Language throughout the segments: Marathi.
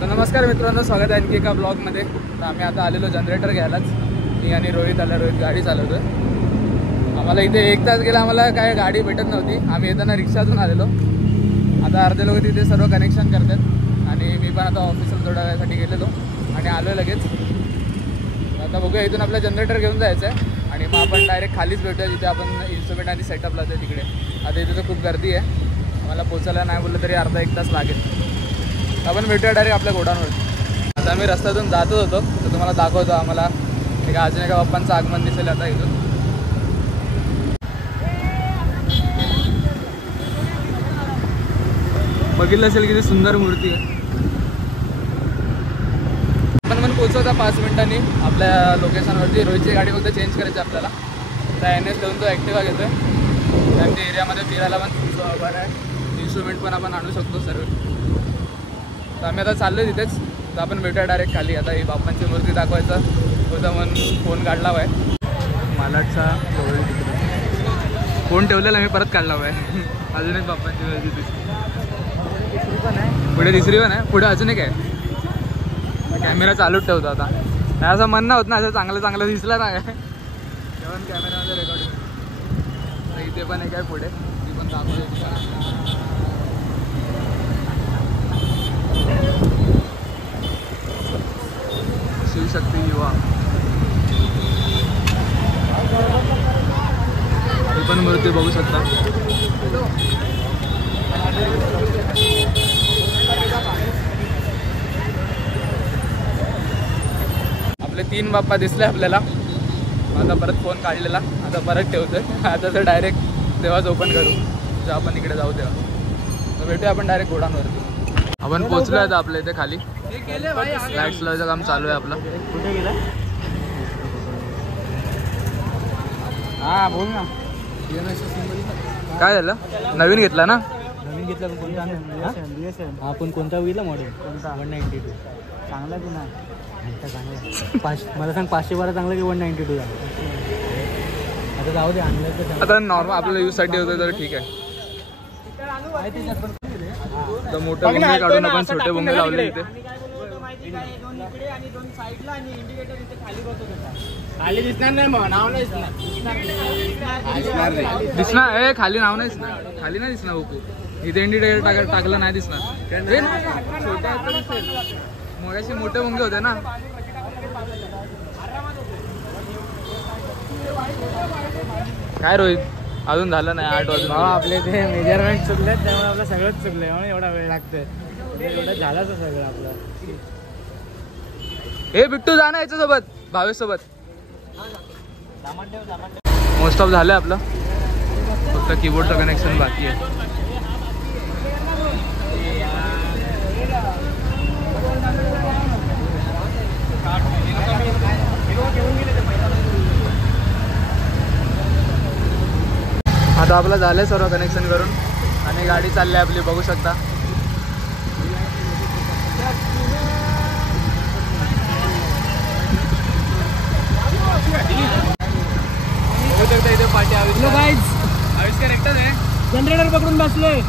तर नमस्कार मित्रांनो, स्वागत आहे आणखी एका ब्लॉगमध्ये. तर आम्ही आता आलेलो जनरेटर घ्यायलाच. मी आणि रोहित गाडी चालवतो. आम्हाला इथे 1 तास गेला, आम्हाला काय गाडी भेटत नव्हती. आम्ही येताना रिक्षातून आलेलो. आता अर्धे लोक तिथे सर्व कनेक्शन करतात आणि मी पण आता ऑफिसला थोड्या वेळासाठी गेलेलो आणि आलो लगेच. आता बघूया, इथून आपलं जनरेटर घेऊन जायचं आहे आणि मग आपण डायरेक्ट खालीच भेटूया जिथे आपण इन्स्ट्रुमेंट आणि सेटअप लावतो तिकडे. आता इथे तर खूप गर्दी आहे, मला पोचायला नाही बोललं तरी अर्धा 1 तास लागेल. आपण भेटूया डायरेक्ट आपल्या गोडाऊनवर. आता आम्ही रस्त्यातून जातच होतो तर तुम्हाला दाखवतो. आम्हाला अजून एका बाप्पांचं आगमन दिसेल आता इथून. बघितलं असेल किती सुंदर मूर्ती आहे. आपण पण पोचवता 5 मिनिटांनी आपल्या लोकेशनवरती. रोहितची गाडी फक्त चेंज करायची आपल्याला. त्या NS देऊन तो ॲक्टिवा घेतो आहे. आमच्या एरियामध्ये फिरायला पण खूप बरं आहे. इन्स्ट्रुमेंट पण आपण आणू शकतो सर्व. तर आम्ही आता चाललो तिथेच. तर आपण भेटूया डायरेक्ट खाली. आता ही बाप्पांची मूर्ती दाखवायचं होतं म्हणून फोन काढला आहे. मालाडचा फोन ठेवलेला मी परत काढला आहे. अजून एक बाप्पांची मूर्ती दिसते. पुढे तिसरी पण आहे. पुढे अजून एक आहे. कॅमेरा चालूच ठेवतो आता. नाही असं म्हणणं होत ना, असं चांगलं दिसलं ना काय जेवण कॅमेरामध्ये रेकॉर्डिंग. इथे पण एक आहे पुढे, ती पण दाखवतो. शिवशक्ती युवा ही पण मूर्ती बघू शकता. आपले 3 बाप्पा दिसले आपल्याला. आता परत फोन काढलेला, आता परत ठेवतोय. आता तर डायरेक्ट तेव्हाच ओपन करू जेव्हा आपण इकडे जाऊ तेव्हा. तर भेटूया आपण डायरेक्ट गोडाऊनवरती. आपण पोचलो आता आपल्या इथे खाली. लाईट्स लावायचं काम चालू आहे आपलं. कुठे गेला? हा बोल ना. काय झालं? नवीन घेतला ना? नवीन घेतला कोणता? आपण कोणता बघितला मॉडेल? कोणता? 192. चांगला की नाही? चांगला. मला सांग 512 चांगला की 192 झालं? आता जाऊ दे, आणलं तर. आता नॉर्मल आपल्या यूजसाठी होतं तर ठीक आहे. तर मोठे बोंगे काढून आपण छोटे बोंगे लावले इथे. खाली दिसणार नाही, मग नाव नाही दिसणार. खाली नाव नाही दिसणार. खाली नाही दिसणार बापू. इथे इंडिकेटर टाकलं नाही दिसणार. मग असे मोठे बोंगे होते ना. काय रोहित, अजून झालं नाही 8 वाजून. आपले ते मेजरमेंट चुकलेत, त्यामुळे आपलं सगळंच चुकलंय म्हणून एवढा वेळ लागतोय. एवढं झालंच सगळं आपलं. हे बिट्टू जा ना याच्यासोबत, भावेश सोबत. मोस्ट ऑफ झालं आपलं, फक्त कीबोर्डचं कनेक्शन बाकी आहे. आता आपलं झालंय सर्व कनेक्शन करून आणि गाडी चालली आपली, बघू शकता. इथे पाठी आविष्कार एकटाच आहे. जनरेटर पकडून बसलोय.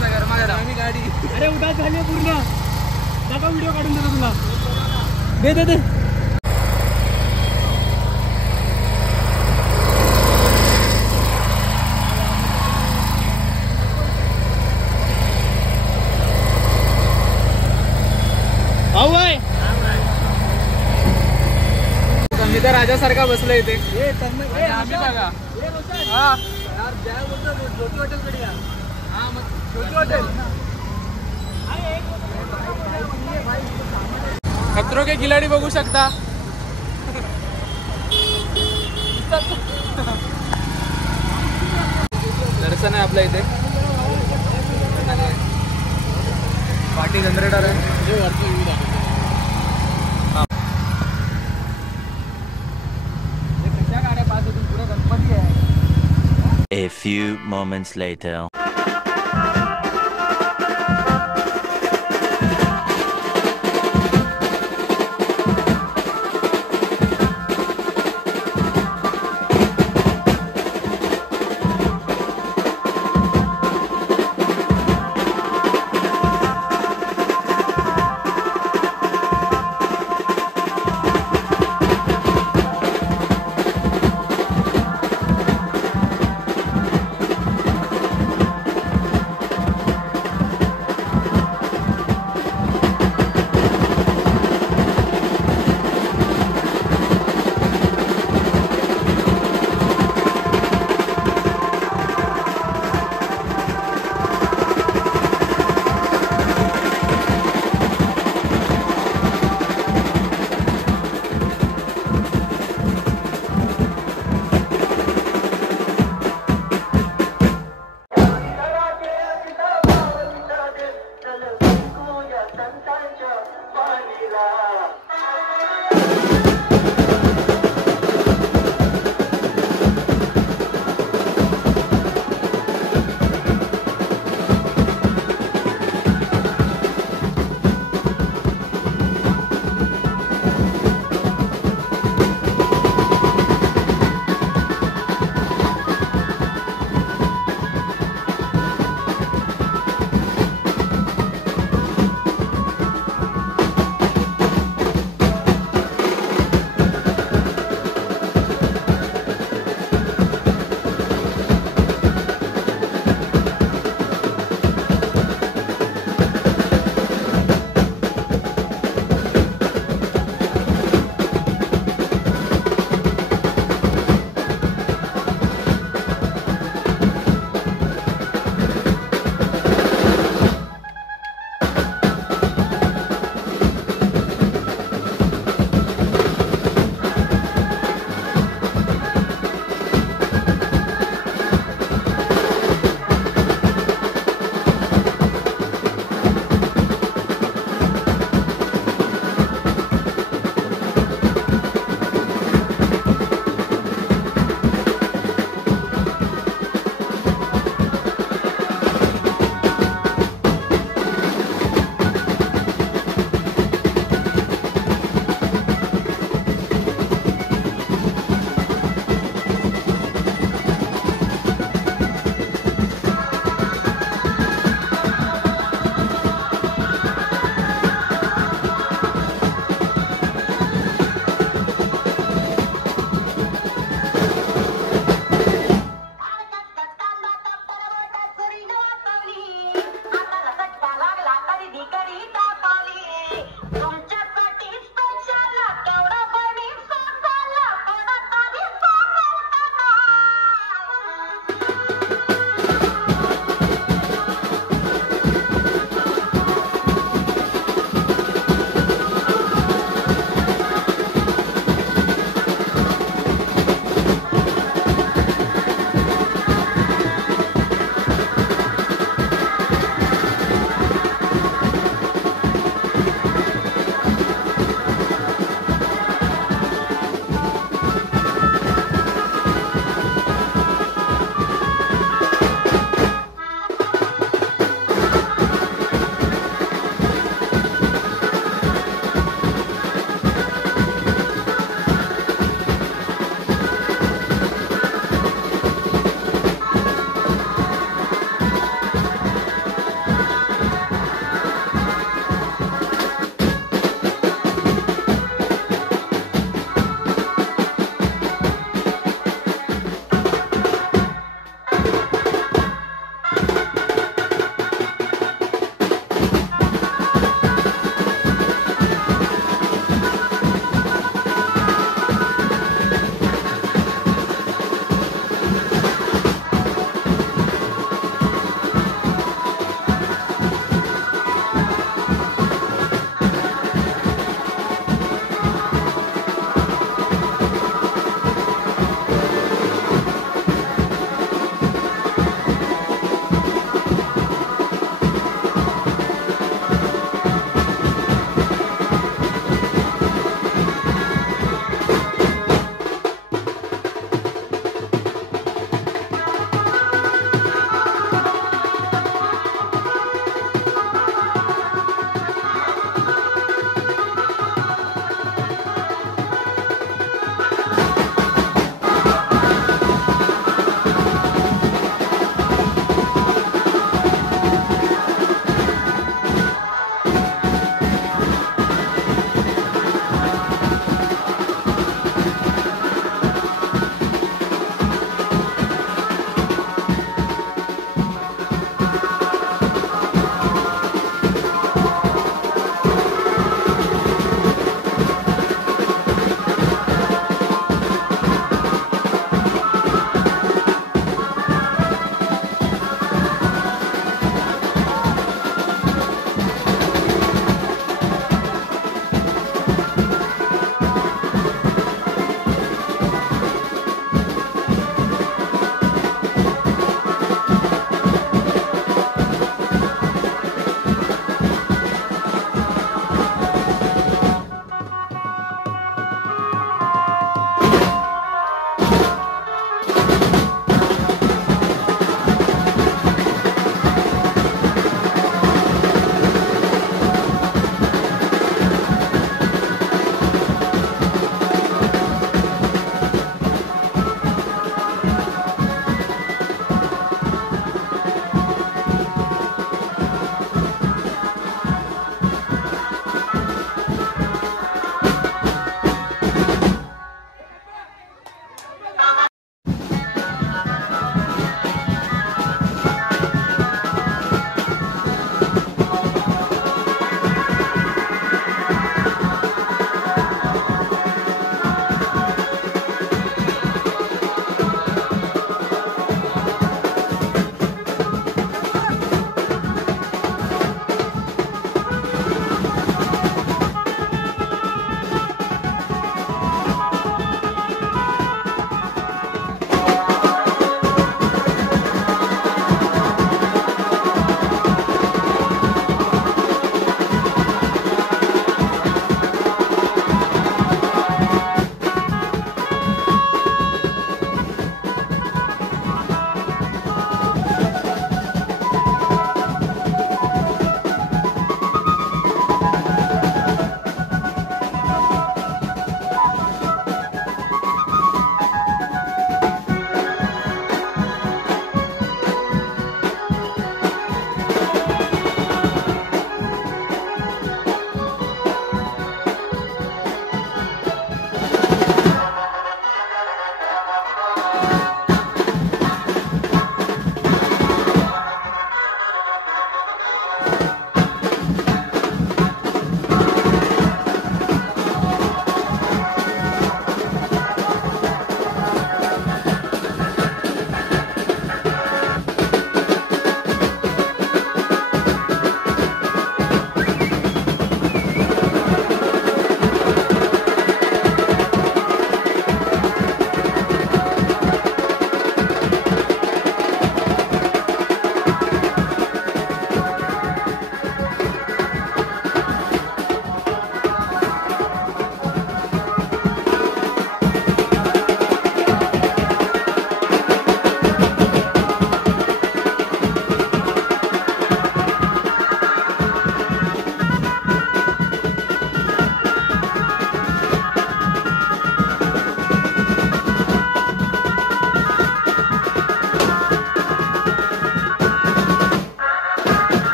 गरमागरम गाडी. अरे उदास झाली पूर्ण. त्याचा व्हिडिओ काढून देतो तुला. दे. मी तर राजासारखा बसलो इथे. आम्ही बघा. हा खतरों के खिलाडी बघू शकता. दर्शन आहे आपल्या इथे. पार्टी जनरेटर आहे. A few moments later.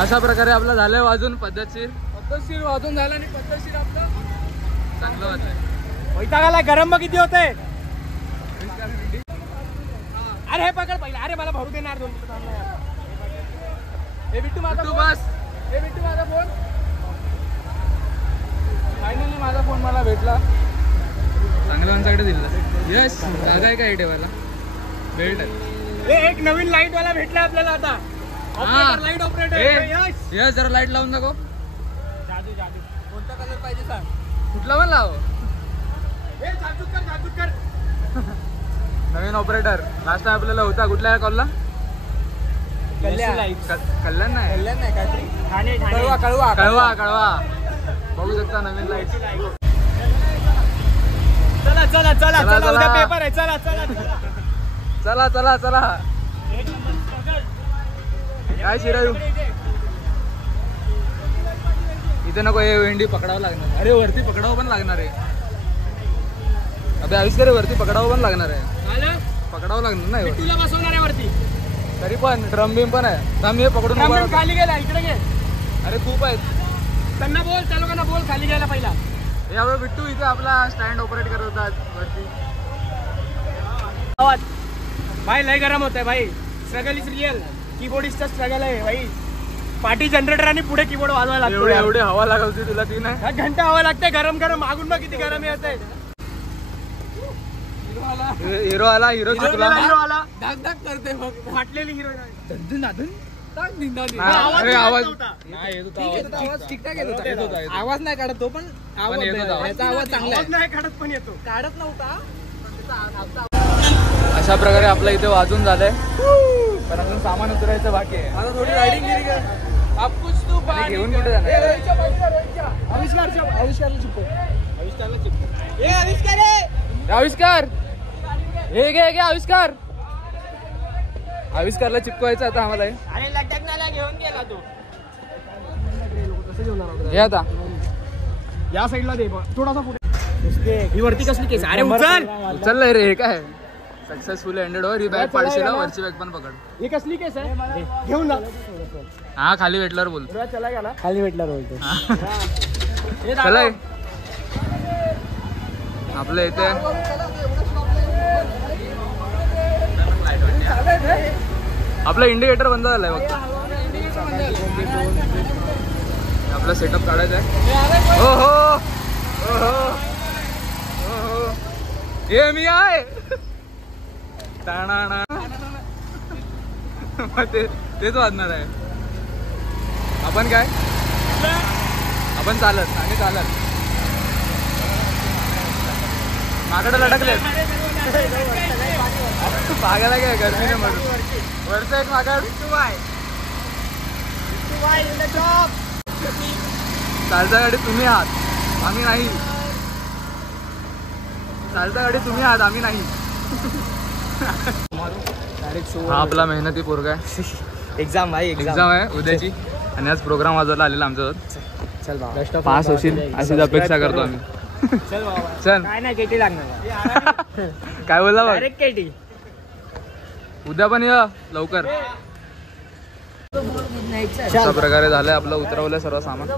अशा प्रकारे आपलं झालंय वाजून पद्धतशीर वाजून झालं आणि पद्धतशीर आपलं चांगलं वाजलंय. वैतागाला गरम मग किती होते. अरे हे पकड पहिला. अरे मला भरू देणार 2 मिनिटं. हे बिट्टू माझा बस. हे बिट्टू माझा फोन. फायनली माझा फोन मला भेटला. चांगल्या माणसाकडे दिला. यस जागा आहे का हे ठेवायला. बेल्ट आहे. एक नवीन लाईट वाला भेटला आपल्याला आता. Light operator. यस जरा लाईट लावून दाखव. जादू जादू. कोणता कलर पाहिजे सांग. कुठला पण लाव. जादू कर. नवीन ऑपरेटर. लास्ट टाइम आपल्याला होता कुठल्या कॉलला. कल्याण नाही काहीतरी कळवा बघू शकता नवीन लाईट. चला उद्या पेपर आहे. चला काय शिरायू इथे नको. हे वेंडी पकडावं लागणार. अरे वरती पकडावं पण लागणार आहे. अबे आविष्कार वरती पकडावं पण लागणार आहे. पकडावं लागणार नाही तुला बसवणार आहे वरती. तरी पण ड्रम बिम पण आहे. थांब हे पकडून खाली गेला. इकडे घे. अरे खूप आहेत. त्यांना बोल. त्या लोकांना बोल खाली घ्यायला पहिला. यावेळी बिट्टू इथे आपला स्टँड ऑपरेट करत होता वरती. आवाज भाई लय गरम होत आहे भाई. Struggle is real. कीबोर्डिस्टचा स्ट्रगल आहे भाई. पार्टी जनरेटर आणि पुढे कीबोर्ड वाजवायला लागतो. एवढी हवा लागवती तुला. ती नाही 1 घंटा हवा लागते. गरम मागून बघ किती गरम येत आहे. हिरो आला. हिरो चुकला. धाक करते फाटलेली हिरो. आवाज आवाज नाही काढत तो पण. आवाज चांगला नाही काढत पण येतो. काढत नव्हता. अशा प्रकारे आपलं इथे वाजून झालंय. पण अजून सामान उतरायचं बाकी आहे. आता थोडी रायडिंग केली का. घेऊन कुठे जाणार. आविष्कार हे घे आविष्कारला चिपकवायचं आता आम्हाला. घेऊन गेला तो. हे आता या साईडला दे थोडासा पुढे. ही वरती कसली केस. अरे उचललंय रे. हे काय सक्सेसफुल एंडेड वर. ही बॅग पाडशील. वरची बॅग पण पकड. ही कसली केस आहे. घेऊन जा. हा खाली भेटल्यावर बोल. खाली भेटल्यावर बोलतो. चला आपलं इथे आपलं इंडिकेटर बंद झालंय फक्त. आपला सेटअप काढायचा आहे. हो हे मी आहे. तेच वाजणार आहे. आपण काय आपण चालत माकडं लटकले. मागायला काय गर्मीने म्हणून वरचं एक मागड. चालता गाडी तुम्ही आहात आम्ही नाही. चालता गाडी तुम्ही आहात आम्ही नाही. हा आपला मेहनती पोरगा आहे. एक्झाम आहे उद्याची. आणि आज प्रोग्राम वाजवायला आलेला आमच्यासोबत. पास होशील अशीच अपेक्षा करतो आम्ही. चल काय नाही केटी लागणार. काय बोलला बघ. केटी उद्या पण या लवकर. अशा प्रकारे झालंय आपलं. उतरवलंय सर्व सामान.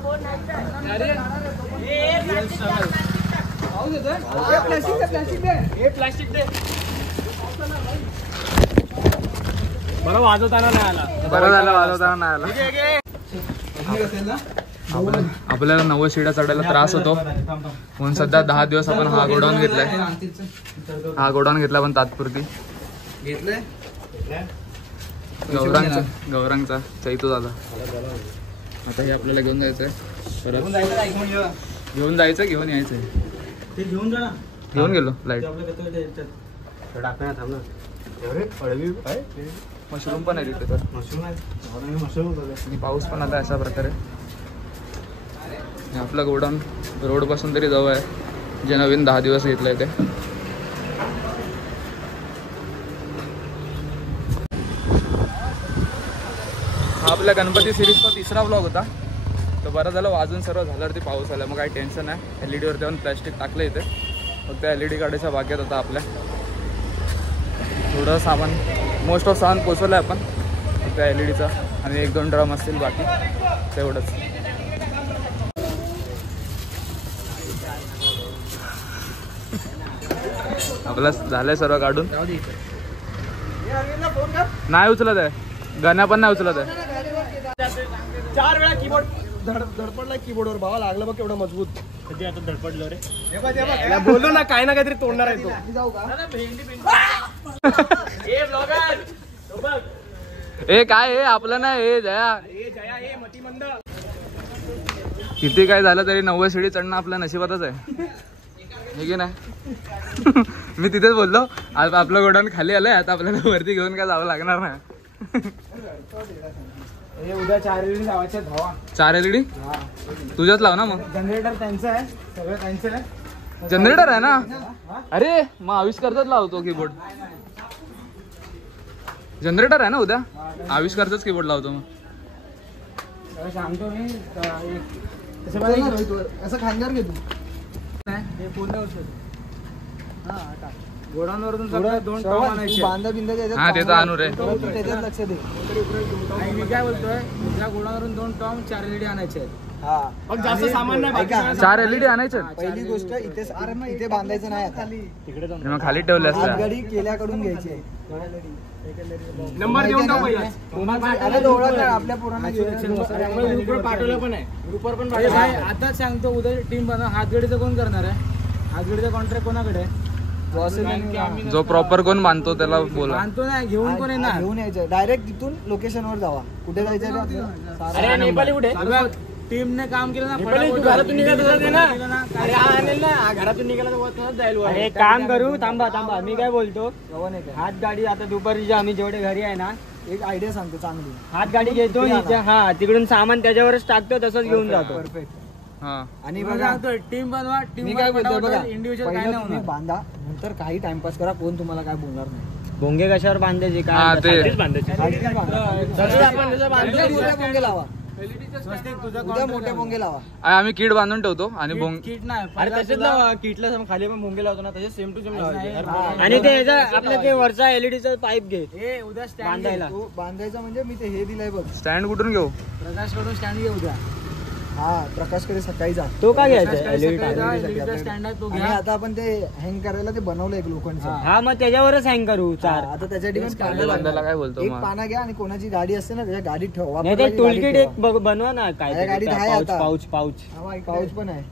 बरं वाजवताना नाही आला. बरं झालं वाजवताना नाही आला. आपल्याला 90 शिड्या चढायला त्रास होतो म्हणून सध्या 10 दिवस आपण हा गोडाऊन घेतलाय. हा गोडाऊन घेतला पण तात्पुरती. गौरांगचा चैतू दादा. आता हे आपल्याला घेऊन जायचंय. परत घेऊन जायचं घेऊन यायचंय. घेऊन गेलो लाईट. मशरूम पण आहे तिथे. आणि पाऊस पण आला. अशा प्रकारे आपला गोडाऊन रोड पासून तरी जवळ आहे. जे नवीन 10 दिवस घेतलंय ते. हा आपल्या गणपती सिरीजचा 3रा ब्लॉग होता. तर बरं झालं वाजून सर्व झाल्यावरती पाऊस आला, मग काही टेन्शन नाही. LED वरती जाऊन प्लॅस्टिक टाकलं इथे, फक्त LED काढायच्या बागेत होता आपल्या. थोडं सामान मोस्ट ऑफ सामान पोचवलं आहे आपण फक्त LEDचा, आणि 1-2 ड्रम असतील बाकी तेवढंच. आपलं झालंय सर्व काढून. नाही उचलत आहे, गाण्या पण नाही उचलत आहे. 4 वेळा कीबोर्ड धडपडला कीबोर्डवर. भावा लागलं बघ केवढं मजबूत. कधी आता धडपडलं रे. बोललो ना काय ना काहीतरी तोडणार आहे तो. जाऊ का? ए काय हे आपलं नाही, हे जया किती काय झालं तरी 90 शिडी चढणं आपल्या नशिबातच आहे, हे की नाही. मी तिथेच बोललो आपलं गोडाऊन खाली आलंय, आता आपल्याला वरती घेऊन काय जावं लागणार नाही. उद्या 4 LED लावायचे भावा. 4 LED तुझ्याच लाव ना. मग जनरेटर त्यांचं आहे, सगळं त्यांचं आहे. जनरेटर आहे ना. अरे मग आविष्कारचाच लावतो कीबोर्ड. जनरेटर आहे ना उद्या, आविष्कारचाच कीबोर्ड लावतो. मग सांगतो मी असं खांद्यावर घेतो. गोडाऊनवरून 2 टॉम आणायचे. बांधा बिंदा हा ते तर आणू रे. त्याच्यात लक्ष दे. आणि मी काय बोलतोय, त्या गोडाऊनवरून 2 टॉम 4 LED आणायचे आहेत. मग जास्त सामान नाही. 4 LED आणायचे. पहिली गोष्ट इथे बांधायचं नाही आता. तिकडे जाऊन मग खाली ठेवले असतात. गाडी केल्याकडून घ्यायची. नंबर देऊन टाक पहिला. आपल्या पोरांना ग्रुपवर पाठवलं पण आहे. ग्रुपवर पण पाठवलं. आता सांगतो उद्या टीम बनव. हातगडीचं कोण करणार आहे? हातगडीचा कॉन्ट्रॅक्ट कोणाकडे आहे? जो प्रॉपर कोण बांधतो त्याला बोला. बांधतो नाही, घेऊन कोण येणार? घेऊन यायचं डायरेक्ट तिथून लोकेशनवर जावा. कुठे जायचं? नेपाली कुठे? टीमने काम केलं ना. घरातून निघाला. अरे काम करू. थांबा मी काय बोलतो, हात गाडी आता दुपारी आम्ही जेवढे घरी आहे ना, एक आयडिया सांगतो चांगली. हात गाडी घेतो हा, तिकडून सामान त्याच्यावरच टाकतो, तसंच घेऊन जातो. परफेक्ट. आणि बघा टीम बनवा. टीम काय बोलतो बघा, इंडिव्हिज्युअल बांधा, नंतर काही टाइमपास करा, कोण तुम्हाला काय बोलणार नाही. भोंगे कशावर बांधायचे काय भोंगे लावा. उद्या मोठे भोंगे लावा. आम्ही किट बांधून ठेवतो आणि किट नाही. अरे तसेच लावा. किटला खाली पण भोंगे लावतो ना, तसे सेम टू सेम लावायचे. आणि ते आपलं ते वरचा LED पाईप घे. उद्या बांधायला बांधायचं म्हणजे मी ते हे दिलंय बघ. स्टँड कुठून घेऊ? प्रकाश कडून स्टँड घे उद्या. हा प्रकाशकडे सकाळी जा. तो काय घ्यायचा स्टँड आहे तो घ्या. आता आपण ते हँग करायला ते बनवलं एक लोखंडचं. हा मग त्याच्यावरच हँग करू. आता त्याच्यासाठी काय बोलतो, एक पाना घ्या आणि कोणाची गाडी असते ना त्याच्या गाडीत ठेवा. टूलकिट एक बनवा ना. काय गाडीत आहे आता पाऊच पण आहे.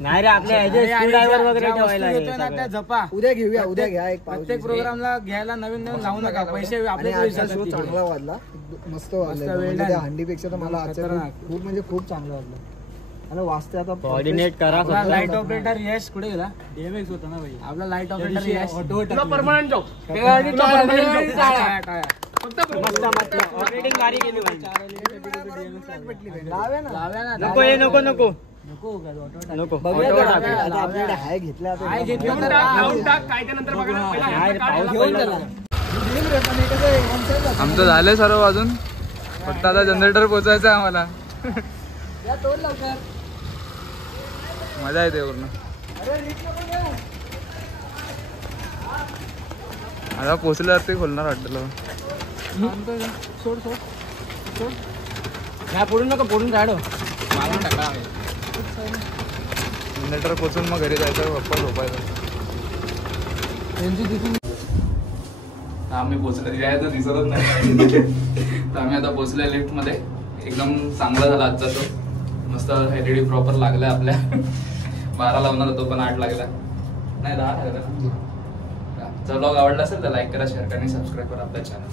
नाही रे आपल्या ड्रायव्हर वगैरे ठेवायला जपा. उद्या घेऊया. उद्या घ्या. एक प्रत्येक प्रोग्रामला घ्यायला नवीन लावू नका. पैसे आपल्या चांगला वाजला, मस्त वाजला. हंडीपेक्षा तर मला खूप म्हणजे खूप चांगलं वाटलं. आणि वाजते आता कोऑर्डिनेट करा. लाईट ऑपरेटर यश कुठे गेला? DMX होता ना भाई आपला. लाईट ऑपरेटर यश परमनंट जॉब. ऑपरेटिंग भारी केली. नको आपल्याकडे हाय घेतला. आमचं झालंय सर्व अजून, फक्त आता जनरेटर पोचायचं आहे आम्हाला. मजा येते पूर्ण. आता पोचल्यावर ते खोलणार वाटलं. फोडून नको, फोडून राहिलो. जनरेटर पोचून मग घरी जायचं, पप्पा झोपायचं. आम्ही पोचले, यायचं दिसतच नाही. तर आम्ही आता पोचले लिफ्टमध्ये. एकदम चांगला झाला आजचा तो. मस्त LED प्रॉपर लागला आपल्या. 12 लावणार होतो पण 8 लागला. नाही 10 लागला ना. जर ब्लॉग आवडला असेल तर लाईक करा, शेअर करा आणि सबस्क्राईब करा आपल्या चॅनल.